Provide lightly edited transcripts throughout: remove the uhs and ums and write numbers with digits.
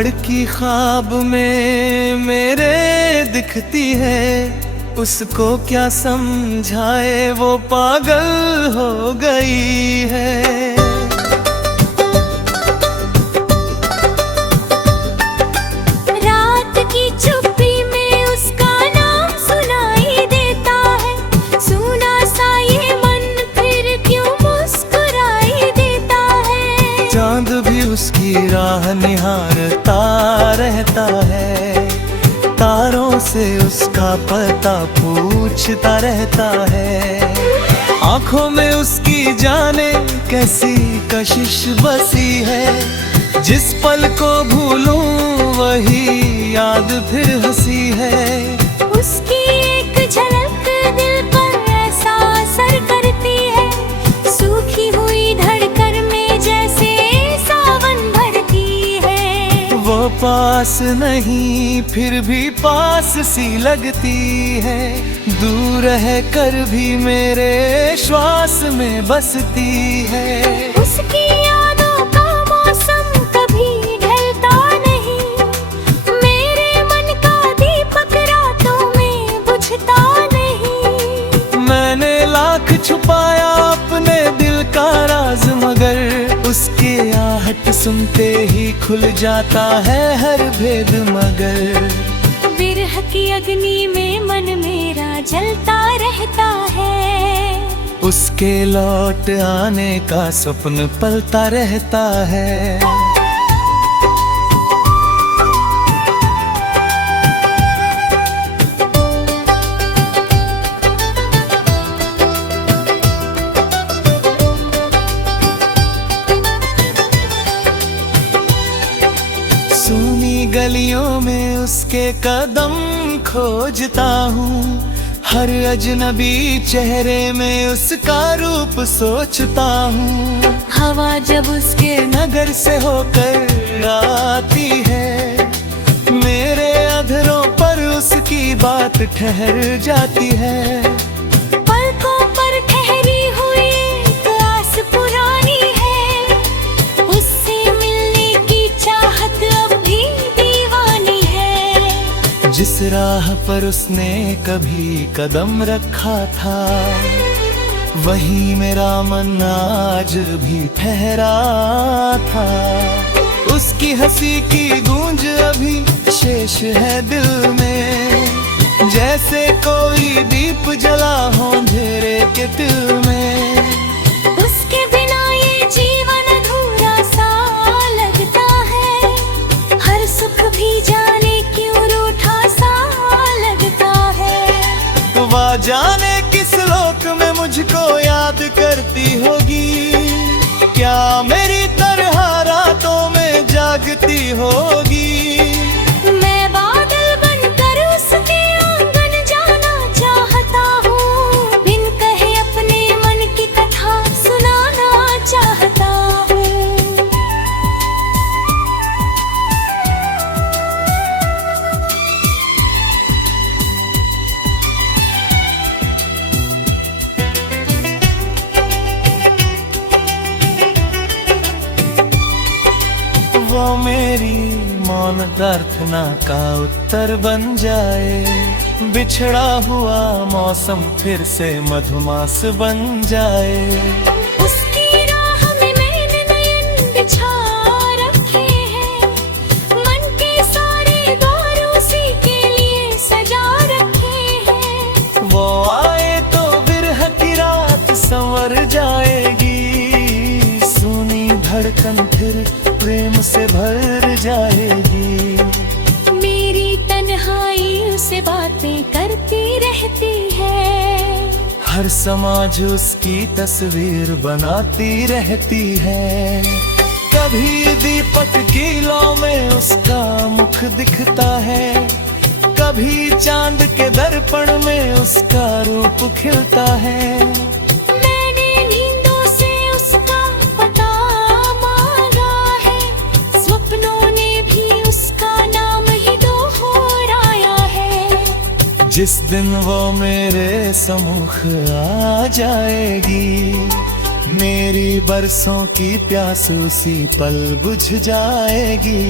लड़की ख्वाब में मेरे दिखती है, उसको क्या समझाए वो पागल हो गई है। रात की चुप्पी में उसका नाम सुनाई देता है, सुना सा ये मन फिर क्यों मुस्कुराई देता है। चांद भी उसकी राह निहारता रहता है, तारों से उसका पता पूछता रहता है। आंखों में उसकी जाने कैसी कशिश बसी है, जिस पल को भूलूं वही याद फिर हंसी है। उसकी एक झलक दिल पर ऐसा असर करती है, सूखी हुई धड़कन में जैसे सावन भरती है। वो पास नहीं फिर भी पास सी लगती है, दूर है कर भी मेरे श्वास में बसती है। उसकी यादों का मौसम कभी ढलता नहीं, मेरे मन का दीपक रातों में बुझता नहीं। मैंने लाख छुपाया अपने दिल का राज, मगर उसके आहट सुनते ही खुल जाता है हर भेद। मगर विरह की अग्नि में मन मेरा जलता रहता है, उसके लौट आने का सपन पलता रहता है। सूनी गलियों में उसके कदम खोजता हूँ, हर अजनबी चेहरे में उसका रूप सोचता हूँ। हवा जब उसके नगर से होकर आती है, मेरे अधरों पर उसकी बात ठहर जाती है। पलकों पर ठहरी हुई एक आस पुरानी है, उससे मिलने की चाहत अब भी दीवानी है। जिस राह पर उसने कभी कदम रखा था, वहीं मेरा मन आज भी ठहरा था। उसकी हंसी की गूंज अभी शेष है दिल में, जैसे कोई दीप जला हो अंधेरे के दिल में। उसके बिना ये जीवन अधूरा सा लगता है, हर सुख भी जाने क्यों रूठा सा लगता है। वह जाने किस लोक में मुझको याद करती होगी, क्या मेरी तरह रातों में जागती होगी। मैं बादल बनकर उसके आंगन जाना चाहता हूँ, बिन कहे अपने मन की कथा सुनाना चाहता हूँ। वो मेरी मौन प्रार्थना का उत्तर बन जाए, बिछड़ा हुआ मौसम फिर से मधुमास बन जाए। उसकी राह में मैंने नयन बिछा रखे हैं, मन के सारे द्वार उसी के लिए सजा रखे हैं। वो आए तो बिरह की रात संवर जाएगी, सुनी धड़कन फिर प्रेम से भर जाएगी। मेरी तन्हाई उसे बातें करती रहती है, हर समाज उसकी तस्वीर बनाती रहती है। कभी दीपक की लौ में उसका मुख दिखता है, कभी चांद के दर्पण में उसका रूप खिलता है। मैंने नींदों से उसका पता मांगा है, स्वप्नों ने भी उसका नाम ही दोहराया है। जिस दिन वो मेरे सम्मुख आ जाएगी, मेरी बरसों की प्यास उसी पल बुझ जाएगी।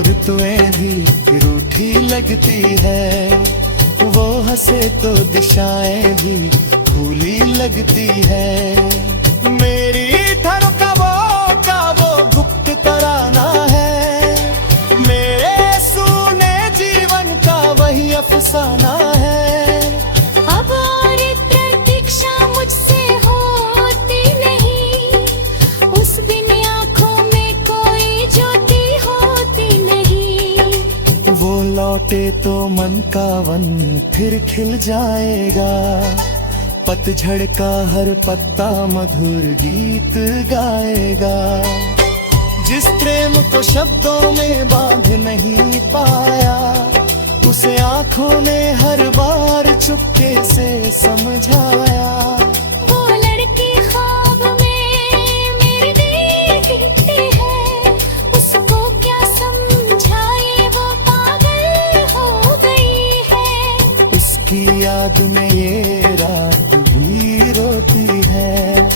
ऋतुएं भी रूठी लगती है, वो हंसे तो दिशाएं भी भूली लगती है। मेरी धड़कनों का वो गुप्त तराना है, मेरे सूने जीवन का वही अफसाना है। अब और प्रतीक्षा मुझसे होती नहीं, उस बिन आँखों में कोई ज्योति होती नहीं। वो लौटे तो मन का वन फिर खिल जाएगा, पतझड़ का हर पत्ता मधुर गीत गाएगा। जिस प्रेम को शब्दों में बांध नहीं पाया, उसे आंखों ने हर बार चुपके से समझाया। वो लड़की ख्वाब में मेरे देखती है, उसको क्या समझाए वो पागल हो गई है। उसकी याद में ये रात भी रोती है,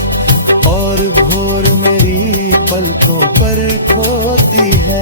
और भोर मेरी पलकों पर खोती है।